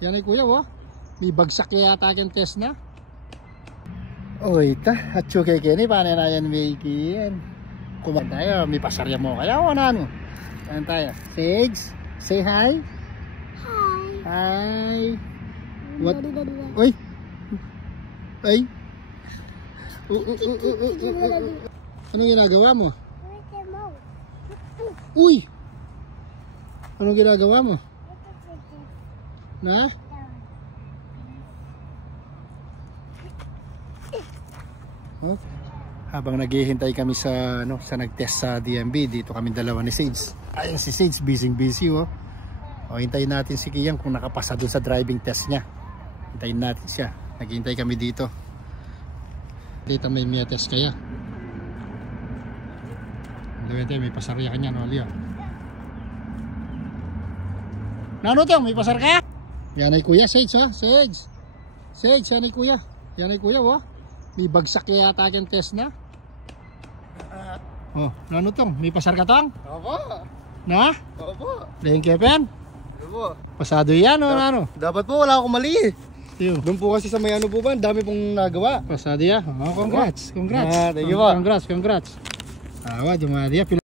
Yan ay kuya, oh. May bagsak yata yung test na. Oy, at chukay kini, paano na yan making? Kumain tayo, may pasarya mo kaya o na ano? Saan tayo? Sage, say hi. Hi. What? Uy. Ay. Anong ginagawa mo? Uy. Anong ginagawa mo? Na? Oh. Habang naghihintay kami sa nag-test sa DMB, dito kami dalawa ni Sage. Ayun si Sage, busy oh. O, hintayin natin si Kiyang kung nakapasa doon sa driving test niya. Hintayin natin siya. Naghihintay kami dito. Dito may test kaya. May pasarya kanya, no, Leo? Nano to? May pasar ka? Yan ay kuya, Sage, ha? Sage! Sage, yan ay kuya. Yan ay kuya, oh. May bagsak yata yung test na. Oh, ano tong? May pasar ka tong? Opo. Na? Opo. Thank you, Pen. Opo. Pasado yan, o ano? Dapat po, wala akong mali eh. Doon po kasi sa may ano po ba, dami pong nagawa. Pasado yan. Oh, congrats. Congrats. Thank you po. Congrats. Awa, dumadi yan.